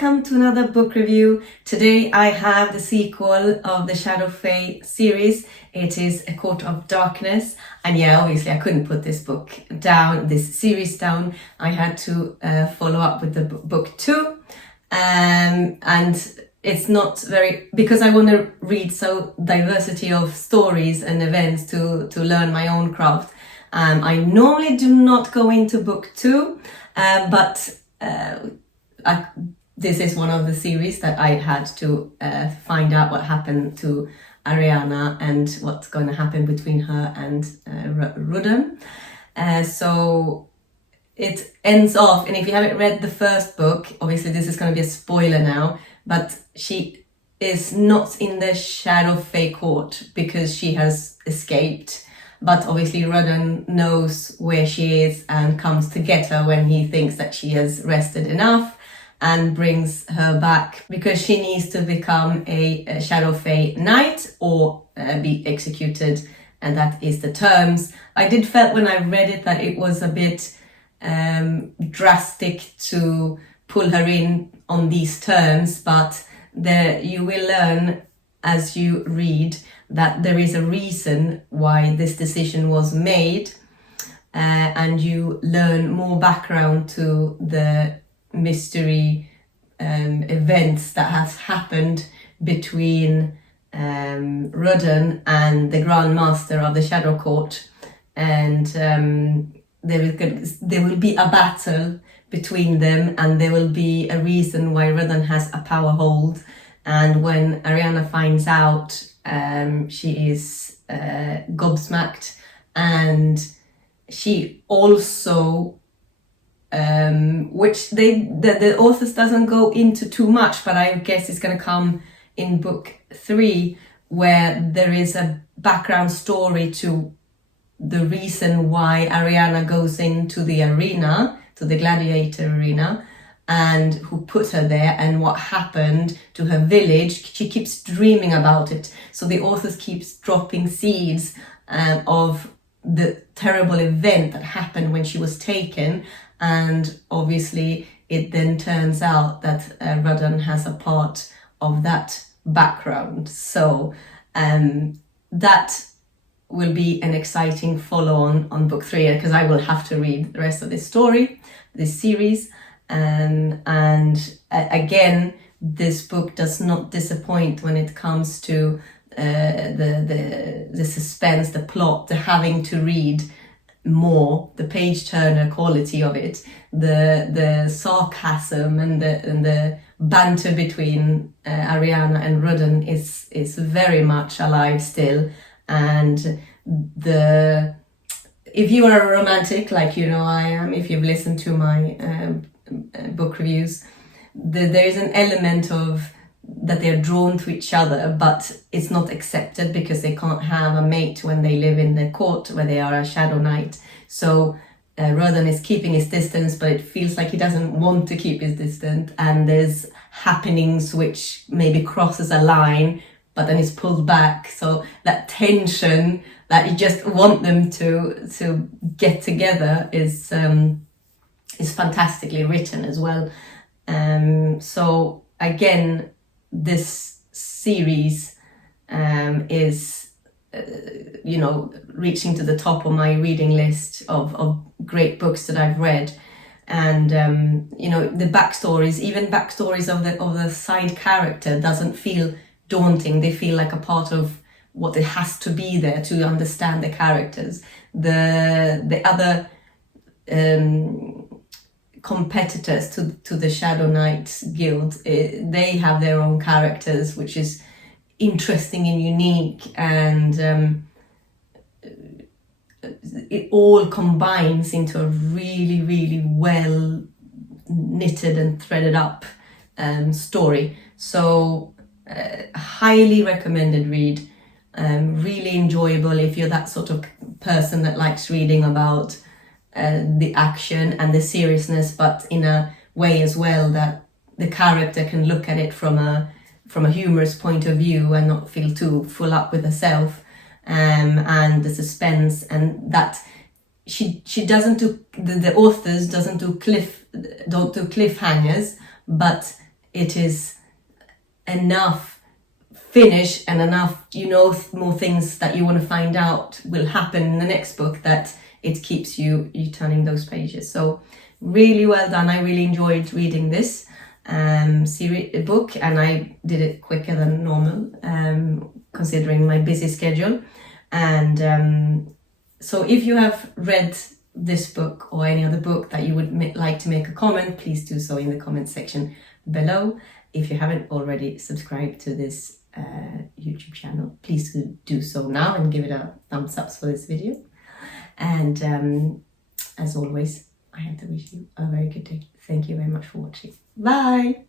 welcome to another book review. Today I have the sequel of the Shadow Fae series. It is A Court of Darkness, and yeah, obviously I couldn't put this book down, this series down. I had to follow up with the book 2, and it's not very, because I want to read so diversity of stories and events to learn my own craft. I normally do not go into book 2, but this is one of the series that I had to find out what happened to Ariana and what's going to happen between her and Rudden. So it ends off, and if you haven't read the first book, obviously this is going to be a spoiler now, but she is not in the Shadow Fae court because she has escaped. But obviously Rudden knows where she is and comes to get her when he thinks that she has rested enough, and brings her back because she needs to become a Shadow Fae knight or be executed, and that is the terms. I did felt when I read it that it was a bit drastic to pull her in on these terms, but you will learn as you read that there is a reason why this decision was made, and you learn more background to the mystery events that has happened between Rudden and the Grand Master of the Shadow Court, and there will be a battle between them, and there will be a reason why Rudden has a power hold. And when Ariana finds out, she is gobsmacked, and she also which the authors doesn't go into too much, but I guess it's going to come in book 3, where there is a background story to the reason why Ariana goes into the arena, to the gladiator arena, and who put her there and what happened to her village. She keeps dreaming about it, so the authors keeps dropping seeds of the terrible event that happened when she was taken. And obviously it then turns out that Rudden has a part of that background. So that will be an exciting follow-on on book 3, because I will have to read the rest of this story, this series. And again, this book does not disappoint when it comes to the suspense, the plot, the having to read more, the page turner quality of it, the sarcasm and the banter between Ariana and Rudden is very much alive still. And if you are a romantic like you know I am, if you've listened to my book reviews, there is an element of that they're drawn to each other, but it's not accepted because they can't have a mate when they live in the court where they are a shadow knight. So Rudden is keeping his distance, but it feels like he doesn't want to keep his distance, and there's happenings which maybe crosses a line, but then it's pulled back. So that tension that you just want them to get together is fantastically written as well. So again, this series is reaching to the top of my reading list of great books that I've read. And the backstories, even backstories of the side character, doesn't feel daunting. They feel like a part of what it has to be there to understand the characters. The other competitors to the Shadow Knights Guild, they have their own characters, which is interesting and unique, and it all combines into a really, really well knitted and threaded up story. So highly recommended read, really enjoyable if you're that sort of person that likes reading about the action and the seriousness, but in a way as well that the character can look at it from a humorous point of view and not feel too full up with herself, and the suspense, and that she doesn't do, the authors don't do cliffhangers, but it is enough finish and enough, more things that you want to find out will happen in the next book, that it keeps you turning those pages. So really well done. I really enjoyed reading this book, and I did it quicker than normal, considering my busy schedule. And so if you have read this book or any other book that you would like to make a comment, please do so in the comment section below. If you haven't already subscribed to this YouTube channel, please do so now and give it a thumbs up for this video. And as always, I have to wish you a very good day. Thank you very much for watching. Bye!